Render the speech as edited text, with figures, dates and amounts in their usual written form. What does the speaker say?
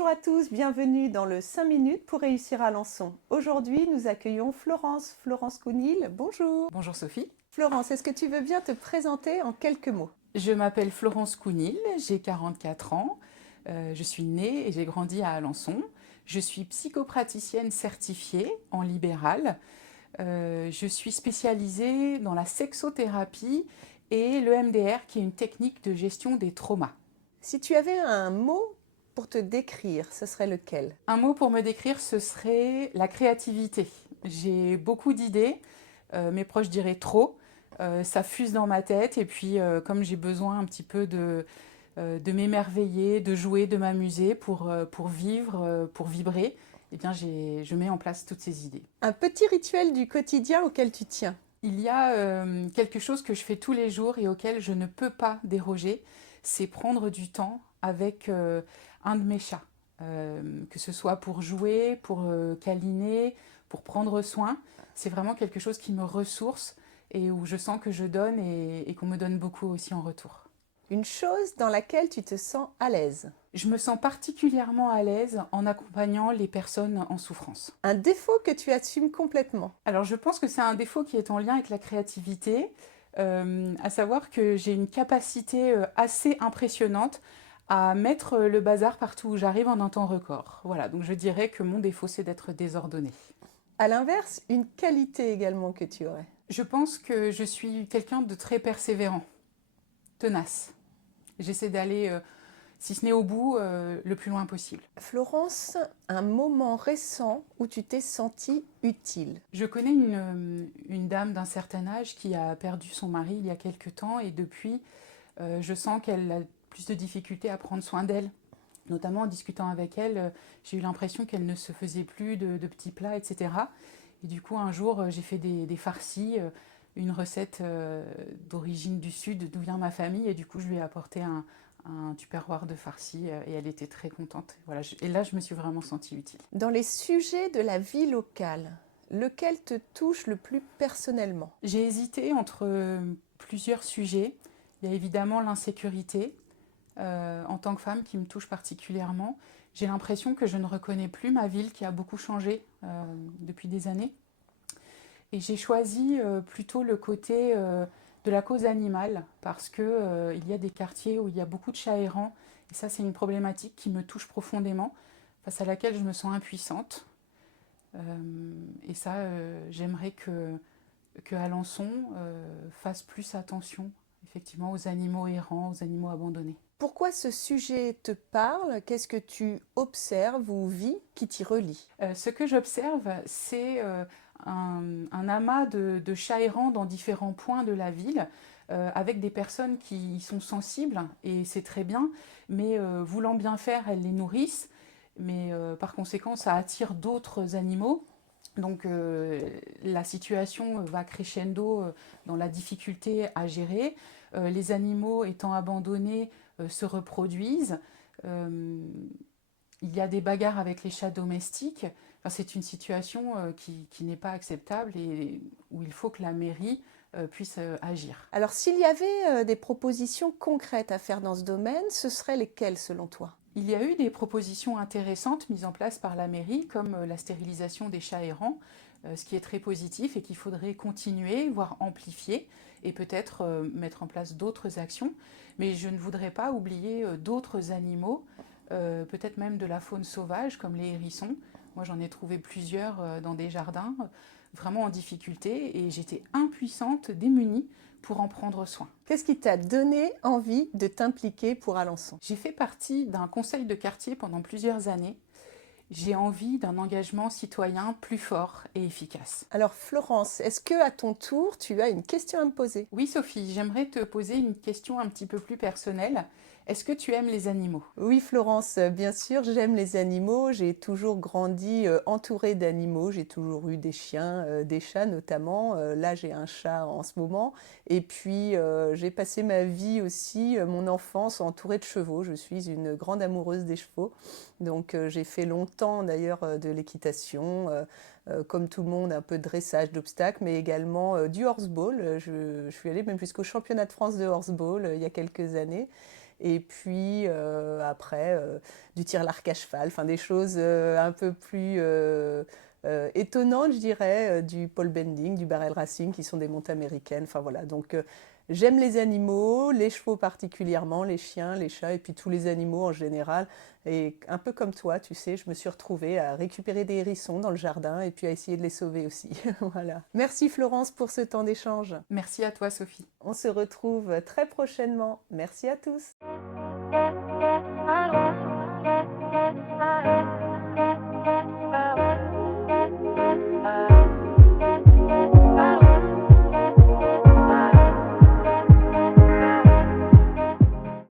Bonjour à tous, bienvenue dans le 5 minutes pour réussir à Alençon. Aujourd'hui, nous accueillons Florence Counil. Bonjour. Bonjour Sophie. Florence, est-ce que tu veux bien te présenter en quelques mots? Je m'appelle Florence Counil, j'ai 44 ans. Je suis née et j'ai grandi à Alençon. Je suis psychopraticienne certifiée en libéral. Je suis spécialisée dans la sexothérapie et le MDR, qui est une technique de gestion des traumas. Si tu avais un mot pour te décrire, ce serait lequel? Un mot pour me décrire, ce serait la créativité. J'ai beaucoup d'idées, mes proches diraient trop. Ça fuse dans ma tête et puis comme j'ai besoin un petit peu de m'émerveiller, de jouer, de m'amuser pour vivre, pour vibrer, eh bien je mets en place toutes ces idées. Un petit rituel du quotidien auquel tu tiens? Il y a quelque chose que je fais tous les jours et auquel je ne peux pas déroger, c'est prendre du temps avec un de mes chats. Que ce soit pour jouer, pour câliner, pour prendre soin. C'est vraiment quelque chose qui me ressource et où je sens que je donne et qu'on me donne beaucoup aussi en retour. Une chose dans laquelle tu te sens à l'aise? Je me sens particulièrement à l'aise en accompagnant les personnes en souffrance. Un défaut que tu assumes complètement? Alors je pense que c'est un défaut qui est en lien avec la créativité, à savoir que j'ai une capacité assez impressionnante à mettre le bazar partout où j'arrive en un temps record. Voilà, donc je dirais que mon défaut, c'est d'être désordonnée. À l'inverse, une qualité également que tu aurais? Je pense que je suis quelqu'un de très persévérant, tenace. J'essaie d'aller, si ce n'est au bout, le plus loin possible. Florence, un moment récent où tu t'es sentie utile? Je connais une dame d'un certain âge qui a perdu son mari il y a quelque temps et depuis, je sens qu'elle a plus de difficultés à prendre soin d'elle. Notamment en discutant avec elle, j'ai eu l'impression qu'elle ne se faisait plus de petits plats, etc. Et du coup, un jour, j'ai fait des farcis, une recette d'origine du sud, d'où vient ma famille. Et du coup, je lui ai apporté un tupperware de farcis et elle était très contente. Voilà, et là, je me suis vraiment sentie utile. Dans les sujets de la vie locale, lequel te touche le plus personnellement? J'ai hésité entre plusieurs sujets. Il y a évidemment l'insécurité en tant que femme qui me touche particulièrement. J'ai l'impression que je ne reconnais plus ma ville qui a beaucoup changé depuis des années. Et j'ai choisi plutôt le côté de la cause animale parce que il y a des quartiers où il y a beaucoup de chats errants et ça c'est une problématique qui me touche profondément, face à laquelle je me sens impuissante. Et ça, j'aimerais que Alençon fasse plus attention effectivement aux animaux errants, aux animaux abandonnés. Pourquoi ce sujet te parle? Qu'est-ce que tu observes ou vis qui t'y relie? Ce que j'observe, c'est un amas de chats errants dans différents points de la ville, avec des personnes qui y sont sensibles, et c'est très bien, mais voulant bien faire, elles les nourrissent, mais par conséquent, ça attire d'autres animaux. Donc la situation va crescendo dans la difficulté à gérer. Les animaux étant abandonnés se reproduisent. Il y a des bagarres avec les chats domestiques. Enfin, c'est une situation qui n'est pas acceptable et où il faut que la mairie puisse agir. Alors s'il y avait des propositions concrètes à faire dans ce domaine, ce seraient lesquelles selon toi? Il y a eu des propositions intéressantes mises en place par la mairie, comme la stérilisation des chats errants, ce qui est très positif et qu'il faudrait continuer, voire amplifier, et peut-être mettre en place d'autres actions. Mais je ne voudrais pas oublier d'autres animaux, peut-être même de la faune sauvage, comme les hérissons. Moi, j'en ai trouvé plusieurs dans des jardins, vraiment en difficulté, et j'étais impuissante, démunie, pour en prendre soin. Qu'est-ce qui t'a donné envie de t'impliquer pour Alençon? J'ai fait partie d'un conseil de quartier pendant plusieurs années. J'ai envie d'un engagement citoyen plus fort et efficace. Alors Florence, est-ce que à ton tour, tu as une question à me poser? Oui Sophie, j'aimerais te poser une question un petit peu plus personnelle. Est-ce que tu aimes les animaux? Oui Florence, bien sûr, j'aime les animaux. J'ai toujours grandi entourée d'animaux. J'ai toujours eu des chiens, des chats notamment. Là, j'ai un chat en ce moment. Et puis, j'ai passé ma vie aussi, mon enfance entourée de chevaux. Je suis une grande amoureuse des chevaux. Donc, j'ai fait longtemps d'ailleurs de l'équitation, comme tout le monde, un peu de dressage d'obstacles, mais également du horseball. Je suis allée même jusqu'au championnat de France de horseball il y a quelques années. Et puis après, du tir à l'arc à cheval, enfin des choses un peu plus étonnantes, je dirais, du pole bending, du barrel racing, qui sont des montées américaines. Enfin voilà, donc j'aime les animaux, les chevaux particulièrement, les chiens, les chats, et puis tous les animaux en général. Et un peu comme toi, tu sais, je me suis retrouvée à récupérer des hérissons dans le jardin et puis à essayer de les sauver aussi. Voilà. Merci Florence pour ce temps d'échange. Merci à toi, Sophie. On se retrouve très prochainement. Merci à tous.